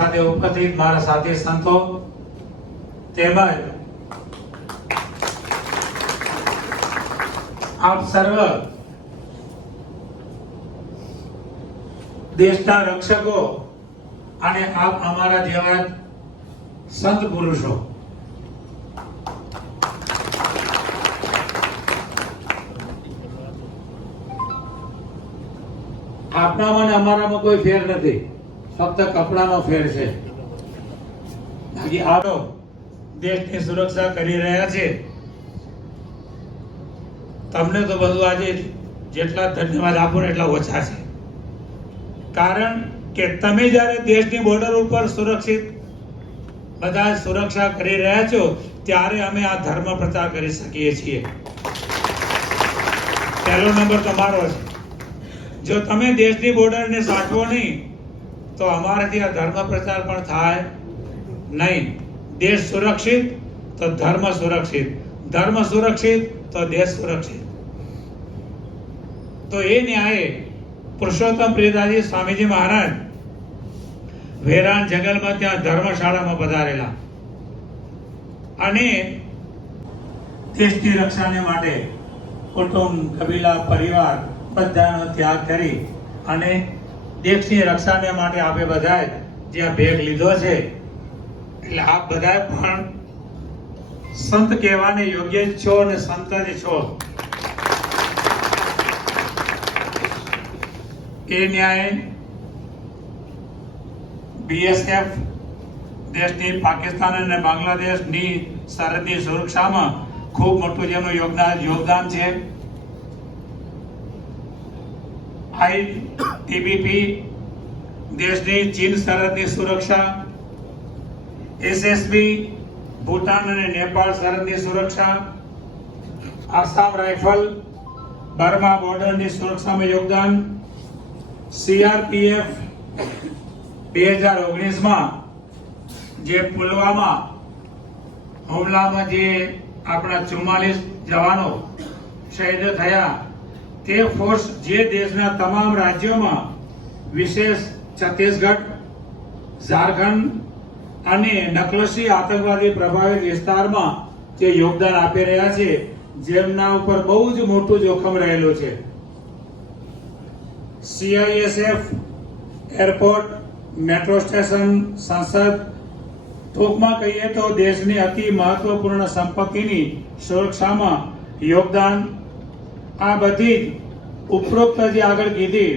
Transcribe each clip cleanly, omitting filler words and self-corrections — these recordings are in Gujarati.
સાથે ઉપસ્થિત મારા સાથી સંતો તેમજ આપ સર્વ દેશના રક્ષકો અને આપ અમારા જેવા સંત પુરુષો, આપણામાં અને અમારામાં કોઈ ફેર નથી, ફક્ત કપડાનો ફેર છે. બાકી આ દેશની સુરક્ષા કરી રહ્યા છે. તમને તો બધું આજે જેટલા ધન્યવાદ આપો ને એટલા ઓછા છે. કારણ કે તમે જ્યારે દેશની બોર્ડર ઉપર સુરક્ષિત બધા સુરક્ષા કરી રહ્યા છો ત્યારે અમે આ ધર્મ પ્રચાર કરી શકીએ છીએ. પહેલો નંબર તમારો છે. જો તમે દેશની બોર્ડરને સાચવો નહીં તો અમારાથી આ ધર્મ પ્રચાર પણ થાય નહીં. દેશ સુરક્ષિત તો ધર્મ સુરક્ષિત, ધર્મ સુરક્ષિત તો દેશ સુરક્ષિત. તો એ ન્યાયે પુરુષોત્તમ પ્રિયદાસજી સ્વામીજી મહારાજ વેરાન જંગલમાં ત્યાં ધર્મશાળામાં પધારેલા અને દેશની રક્ષાને માટે કુટુંબ, કબીલા, પરિવાર બધાનો ત્યાગ કરી અને દેશની રક્ષાને માટે આપે બધાએ જે ભેગ લીધો છે, એટલે આપ બધાએ પણ સંત કહેવાને યોગ્ય છો અને સંત જ છો. એ ન્યાય બીએસએફ દેશની પાકિસ્તાન અને બાંગ્લાદેશની સરહદની સુરક્ષામાં ખૂબ મોટું જેનું યોગદાન છે. આઈટીબીપી દેશની ચીન સરહદની સુરક્ષા, એસએસબી ભૂટાન અને નેપાળ સરહદની સુરક્ષા, આસામ રાઇફલ બર્મા બોર્ડરની સુરક્ષામાં યોગદાન, સીઆરપીએફ 2019માં જે પુલવામા હુમલામાં જે આપણા 44 જવાનો શહીદ થયા, તે ફોર્સ જે દેશના તમામ રાજ્યોમાં વિશેષ છત્તીસગઢ, ઝારખંડ અને નકલશી આતંકવાદી પ્રભાવિત વિસ્તારમાં જે યોગદાન આપી રહ્યા છે, જેમના ઉપર બહુ જ મોટું જોખમ રહેલું છે. સીઆઈએસએફ એરપોર્ટ, મેટ્રો સ્ટેશન, સંસદ, ટૂંકમાં કહીએ તો દેશની અતિ મહત્વપૂર્ણ સંપત્તિની સુરક્ષામાં યોગદાન. આ બધી જ ઉપરોક્ત જે આગળ કીધી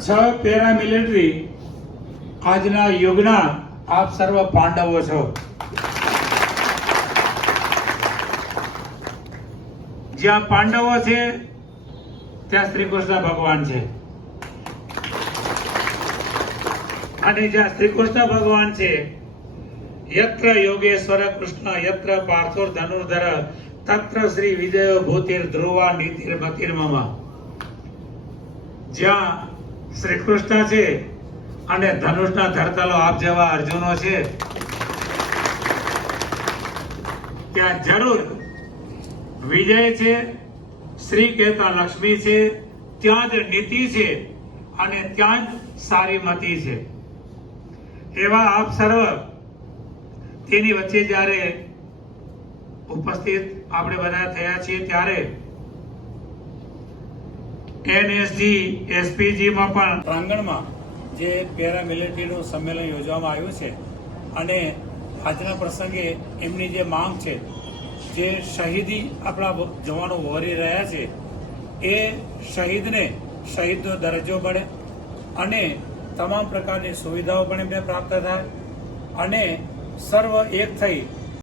6 પેરામિલિટરી આજના યુગના આપ સર્વ પાંડવો છો. જ્યાં પાંડવો છે ત્યાં શ્રી કૃષ્ણ ભગવાન છે, અને જ્યાં શ્રી કૃષ્ણ ભગવાન છે, યત્ર યોગેશ્વર કૃષ્ણ યત્ર પાર્થોર ધનુર્ધર તત્ર શ્રી વિજય ભૂતિર ધ્રુવા નીતિર મતિર્મમ. જ્યાં શ્રી કૃષ્ણ છે અને ધનુષના ધરતલો આપ જેવા અર્જુનો છે, ત્યાં જરૂર વિજય છે, શ્રી કહેતા લક્ષ્મી છે, ત્યાં જ નીતિ છે અને ત્યાં જ સારી મતિ છે. એવા આપ સર્વ તેની વચ્ચે જ્યારે ઉપસ્થિત આપણે બધા થયા છીએ ત્યારે એનએસજી એસપીજીમાં પણ પ્રાંગણમાં જે પેરામિલિટરીનું સંમેલન યોજવામાં આવ્યું છે, અને આજના પ્રસંગે એમની જે માંગ છે, જે શહીદી આપણા જવાનો વહોરી રહ્યા છે, એ શહીદને શહીદનો દરજ્જો મળે અને તમામ પ્રકારની સુવિધાઓ પણ એમને પ્રાપ્ત થાય અને સર્વ એક થઈ